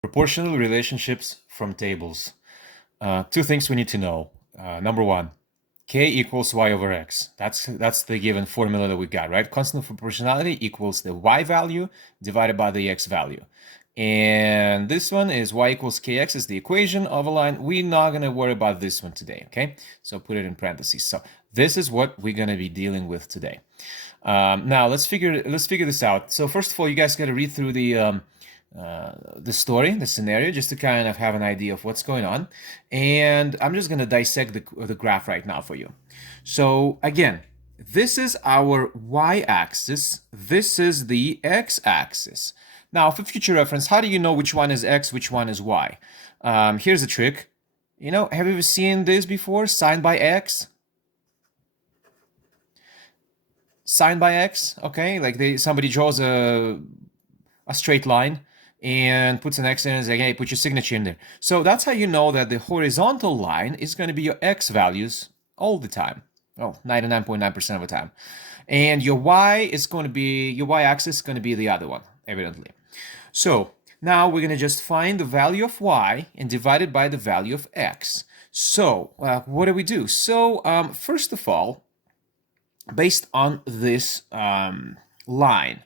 Proportional relationships from tables. Two things we need to know. Number one, k equals y over x. That's the given formula that we got, right? Constant of proportionality equals the y value divided by the x value. And this one is y equals kx is the equation of a line. We're not going to worry about this one today, okay? So put it in parentheses. So this is what we're going to be dealing with today. Now let's figure this out. So first of all, you guys got to read through the story, the scenario, just to kind of have an idea of what's going on. And I'm just going to dissect the graph right now for you. So again, this is our y-axis. This is the x-axis. Now, for future reference, how do you know which one is x, which one is y? Here's a trick. You know, have you ever seen this before? Sine by x? Sine by x, okay? Like somebody draws a straight line and puts an X in and says, hey, put your signature in there. So that's how you know that the horizontal line is going to be your X values all the time. Oh, 99.9% of the time. And your Y is going to be, your Y axis is going to be the other one, evidently. So now we're going to just find the value of Y and divide it by the value of X. So what do we do? So first of all, based on this line,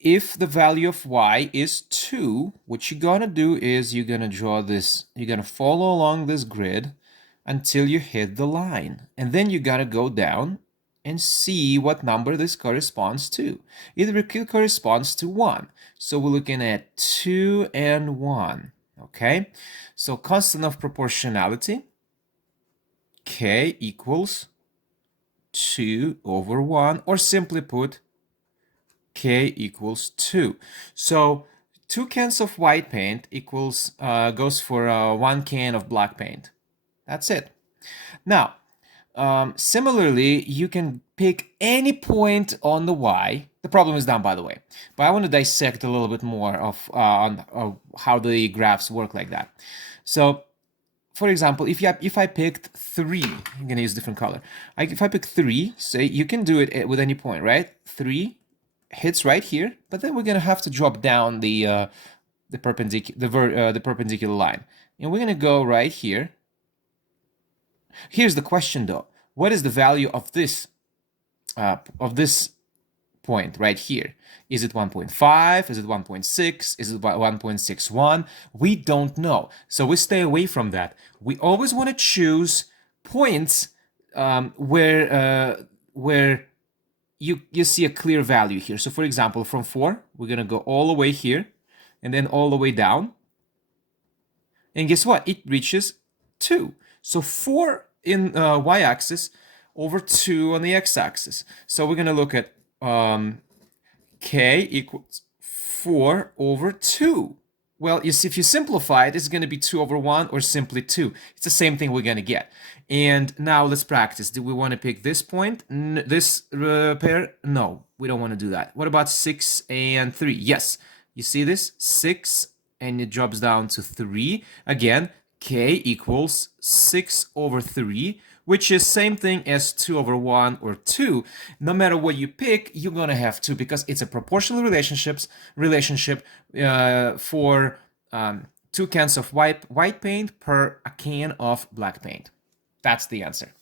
if the value of y is 2, what you're gonna do is you're gonna draw this, you're gonna follow along this grid until you hit the line. And then you gotta go down and see what number this corresponds to. It corresponds to 1. So we're looking at 2 and 1, okay? So constant of proportionality, k equals 2 over 1, or simply put, k equals 2. So 2 cans of white paint equals goes for 1 can of black paint. That's it. Now, similarly, you can pick any point on the y. The problem is done, by the way. But I want to dissect a little bit more of how the graphs work like that. So, for example, if I picked 3, I'm going to use different color. If I pick 3, say you can do it with any point, right? 3 hits right here, but then we're gonna have to drop down the perpendicular line, and we're gonna go right here. Here's the question though: what is the value of this point right here? Is it 1.5? Is it 1.6? Is it 1.61? We don't know, so we stay away from that. We always want to choose points where you see a clear value here. So for example, from 4, we're going to go all the way here and then all the way down. And guess what? It reaches 2. So 4 in y-axis over 2 on the x-axis. So we're going to look at k equals 4 over 2. Well, you see, if you simplify it, it's going to be 2 over 1 or simply 2. It's the same thing we're going to get. And now let's practice. Do we want to pick this point, this pair? No, we don't want to do that. What about 6 and 3? Yes. You see this? 6, and it drops down to 3. Again, k equals 6 over 3, which is same thing as 2 over 1 or 2. No matter what you pick, you're going to have 2 because it's a proportional relationship for 2 cans of white paint per a can of black paint. That's the answer.